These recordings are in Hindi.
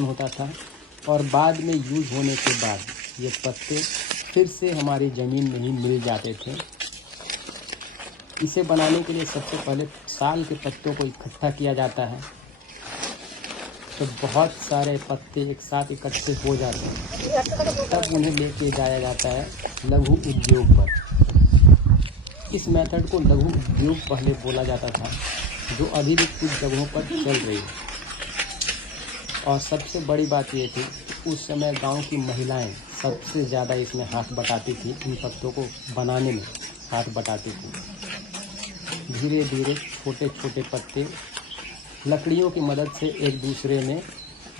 होता था और बाद में यूज़ होने के बाद ये पत्ते फिर से हमारी ज़मीन में ही मिल जाते थे। इसे बनाने के लिए सबसे पहले साल के पत्तों को इकट्ठा किया जाता है। तो बहुत सारे पत्ते एक साथ इकट्ठे हो जाते हैं, तब उन्हें लेके जाया जाता है लघु उद्योग पर। इस मेथड को लघु उद्योग पहले बोला जाता था, जो अभी भी कुछ जगहों पर चल रही है। और सबसे बड़ी बात ये थी कि उस समय गांव की महिलाएं सबसे ज़्यादा इसमें हाथ बटाती थी, इन पत्तों को बनाने में हाथ बटाती थी। धीरे धीरे छोटे छोटे पत्ते लकड़ियों की मदद से एक दूसरे में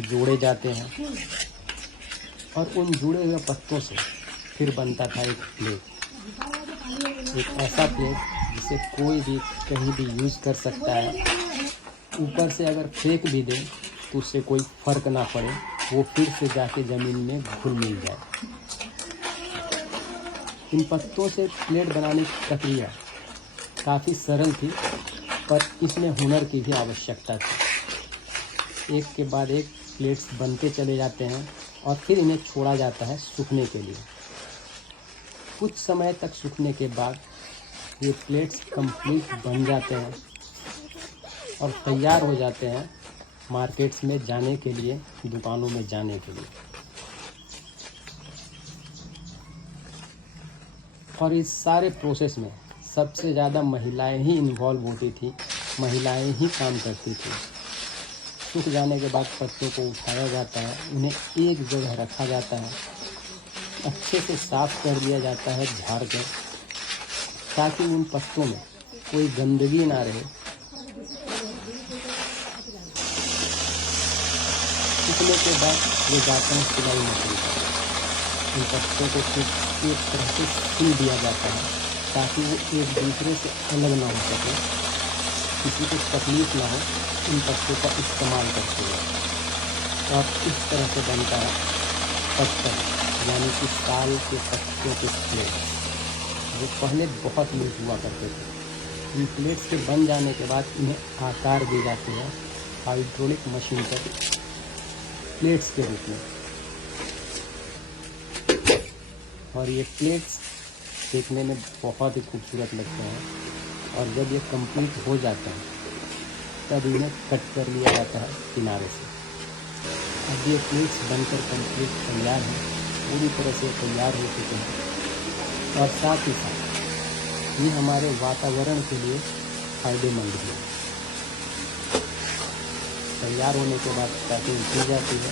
जोड़े जाते हैं और उन जुड़े हुए पत्तों से फिर बनता था एक प्लेट। एक ऐसा प्लेट जिसे कोई भी कहीं भी यूज़ कर सकता है। ऊपर से अगर फेंक भी दे तो उससे कोई फ़र्क ना पड़े, वो फिर से जाके ज़मीन में घुल मिल जाए। इन पत्तों से प्लेट बनाने की प्रक्रिया काफ़ी सरल थी, पर इसमें हुनर की भी आवश्यकता थी। एक के बाद एक प्लेट्स बनते चले जाते हैं और फिर इन्हें छोड़ा जाता है सूखने के लिए। कुछ समय तक सूखने के बाद ये प्लेट्स कंप्लीट बन जाते हैं और तैयार हो जाते हैं मार्केट्स में जाने के लिए, दुकानों में जाने के लिए। और इस सारे प्रोसेस में सबसे ज़्यादा महिलाएं ही इन्वॉल्व होती थी, महिलाएं ही काम करती थी। सूख जाने के बाद पत्तों को उठाया जाता है, उन्हें एक जगह रखा जाता है, अच्छे से साफ कर दिया जाता है झाड़ कर, ताकि उन पत्तों में कोई गंदगी ना रहे। सूखने के बाद ये जाते हैं सिलाई मशीन पर। इन पत्तों को फिर एक तरह से सिल दिया जाता है ताकि वो एक दूसरे से अलग ना हो सके, किसी को तकलीफ ना हो इन पत्तों का इस्तेमाल करते हुए। और इस तरह से बनता है पत्तल, यानी कि साल के पत्तों के प्लेट, जो पहले बहुत यूज हुआ करते थे। इन प्लेट्स के बन जाने के बाद इन्हें आकार दी जाती है हाइड्रोलिक मशीन पर प्लेट्स के रूप में। और ये प्लेट्स देखने में बहुत ही खूबसूरत लगते हैं और जब ये कंप्लीट हो जाते हैं तब इन्हें कट कर लिया जाता है किनारे से। अब ये प्लेट्स बनकर कंप्लीट तैयार हैं, पूरी तरह से तैयार हो चुके हैं और साथ ही साथ ये हमारे वातावरण के लिए फ़ायदेमंद है। तैयार होने के बाद पैकिंग की जाती है।